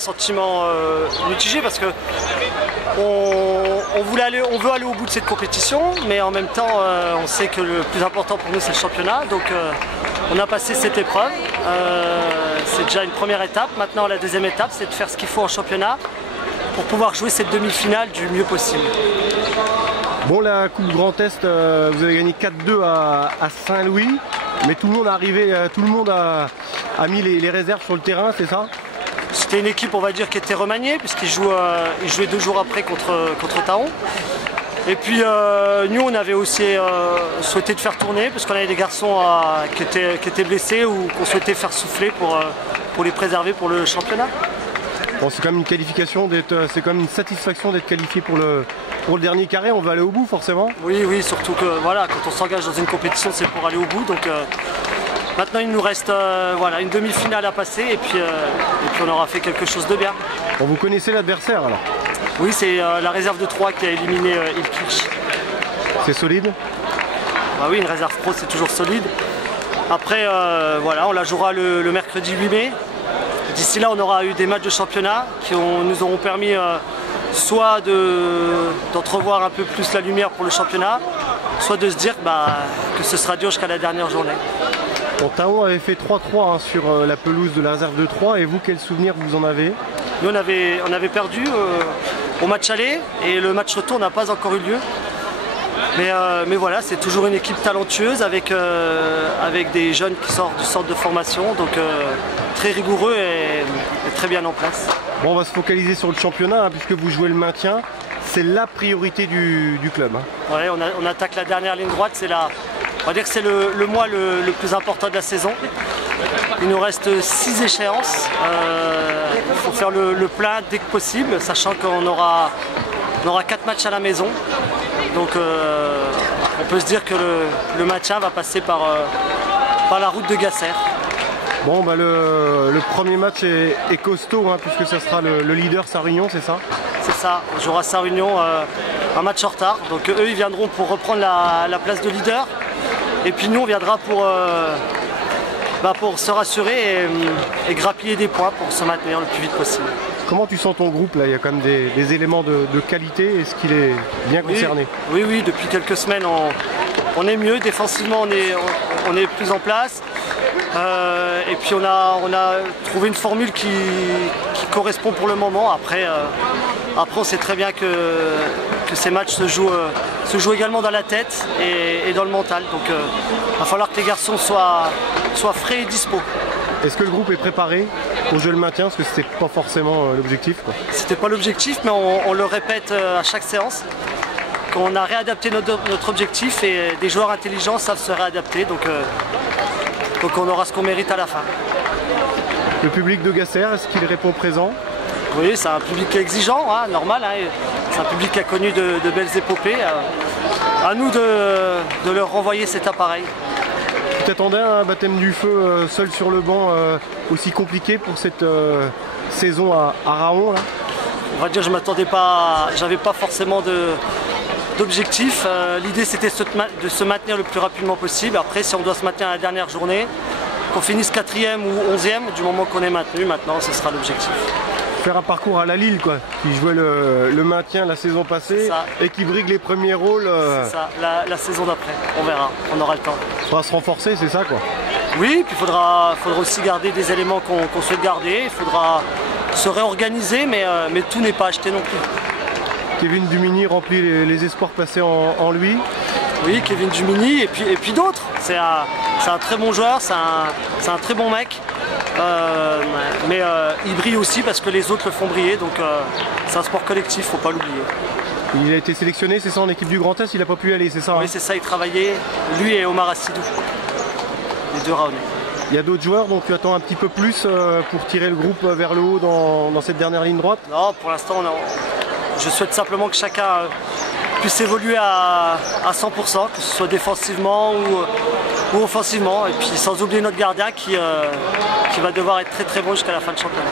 sentiment mitigé parce que on veut aller au bout de cette compétition, mais en même temps on sait que le plus important pour nous c'est le championnat, donc on a passé cette épreuve, c'est déjà une première étape. Maintenant la deuxième étape c'est de faire ce qu'il faut en championnat pour pouvoir jouer cette demi-finale du mieux possible. Bon, la Coupe Grand Est, vous avez gagné 4-2 à Saint-Louis, mais tout le monde est arrivé, tout le monde a mis les réserves sur le terrain, c'est ça? C'était une équipe, on va dire, qui était remaniée, puisqu'ils jouaient 2 jours après contre Taon. Et puis nous, on avait aussi souhaité de faire tourner, parce qu'on avait des garçons qui étaient blessés ou qu'on souhaitait faire souffler pour les préserver pour le championnat. Bon, c'est quand même une qualification, c'est quand même une satisfaction d'être qualifié pour le dernier carré. On va aller au bout forcément. Oui, oui, surtout que voilà, quand on s'engage dans une compétition, c'est pour aller au bout. Donc maintenant, il nous reste voilà, une demi-finale à passer et puis on aura fait quelque chose de bien. Bon, vous connaissez l'adversaire alors? Oui, c'est la réserve de 3 qui a éliminé Ilkirch. C'est solide? Bah oui, une réserve pro, c'est toujours solide. Après, voilà, on la jouera le mercredi 8 mai. D'ici là, on aura eu des matchs de championnat qui nous auront permis soit d'entrevoir un peu plus la lumière pour le championnat, soit de se dire que ce sera dur jusqu'à la dernière journée. Bon, Taon avait fait 3-3 sur la pelouse de la réserve de 3, et vous, quel souvenir vous en avez? Nous, on avait perdu au match aller, et le match retour n'a pas encore eu lieu. Mais voilà, c'est toujours une équipe talentueuse avec des jeunes qui sortent du centre de formation, donc très rigoureux et très bien en place. Bon, on va se focaliser sur le championnat, puisque vous jouez le maintien. C'est la priorité du club. Ouais, on attaque la dernière ligne droite, on va dire que c'est le mois le plus important de la saison. Il nous reste 6 échéances. Il faut faire le plein dès que possible, sachant qu'on aura 4 matchs à la maison. Donc on peut se dire que le maintien va passer par la route de Gasser. Bon, le premier match est costaud, puisque ça sera le leader Sarre-Union, c'est ça? C'est ça, on jouera Sarre-Union un match en retard. Donc eux, ils viendront pour reprendre la place de leader. Et puis nous, on viendra pour se rassurer et grappiller des points pour se maintenir le plus vite possible. Comment tu sens ton groupe là? Il y a quand même des éléments de qualité. Est-ce qu'il est bien concerné? Oui, depuis quelques semaines, on est mieux. Défensivement, on est plus en place. Et puis on a trouvé une formule qui correspond pour le moment. Après, on sait très bien que ces matchs se jouent également dans la tête et dans le mental. Donc il va falloir que les garçons soient frais et dispo. Est-ce que le groupe est préparé pour jouer le maintien? Parce que c'était pas forcément l'objectif. C'était pas l'objectif, mais on le répète à chaque séance. Qu'on a réadapté notre objectif et des joueurs intelligents savent se réadapter. Donc on aura ce qu'on mérite à la fin. Le public de Gasser, est-ce qu'il répond présent? Oui, c'est un public exigeant, normal. C'est un public qui a connu de belles épopées. À nous de leur renvoyer cet appareil. Tu t'attendais à un baptême du feu seul sur le banc aussi compliqué pour cette saison à Raon là? On va dire que je m'attendais pas, j'avais pas forcément d'objectif. L'idée c'était de se maintenir le plus rapidement possible. Après, si on doit se maintenir à la dernière journée, qu'on finisse 4e ou 11e, du moment qu'on est maintenu, maintenant ce sera l'objectif. Faire un parcours à la Lille quoi, qui jouait le maintien la saison passée et qui brigue les premiers rôles. C'est ça, la saison d'après, on verra, on aura le temps. Il faudra se renforcer, c'est ça quoi? Oui, puis il faudra aussi garder des éléments qu'on souhaite garder, il faudra se réorganiser, mais tout n'est pas acheté non plus. Kevin Dumini remplit les espoirs passés en lui. Oui, Kevin Dumini et puis d'autres. C'est un très bon joueur, c'est un très bon mec. Mais il brille aussi parce que les autres le font briller, donc c'est un sport collectif, faut pas l'oublier. Il a été sélectionné, c'est ça, en équipe du Grand Est, il n'a pas pu y aller, c'est ça? Oui, c'est ça, il travaillait, lui et Omar Assidou, les 2 Raonais. Il y a d'autres joueurs, donc tu attends un petit peu plus pour tirer le groupe vers le haut dans cette dernière ligne droite? Non, pour l'instant, je souhaite simplement que chacun puisse évoluer à 100%, que ce soit défensivement ou offensivement, et puis sans oublier notre gardien qui va devoir être très très bon jusqu'à la fin du championnat.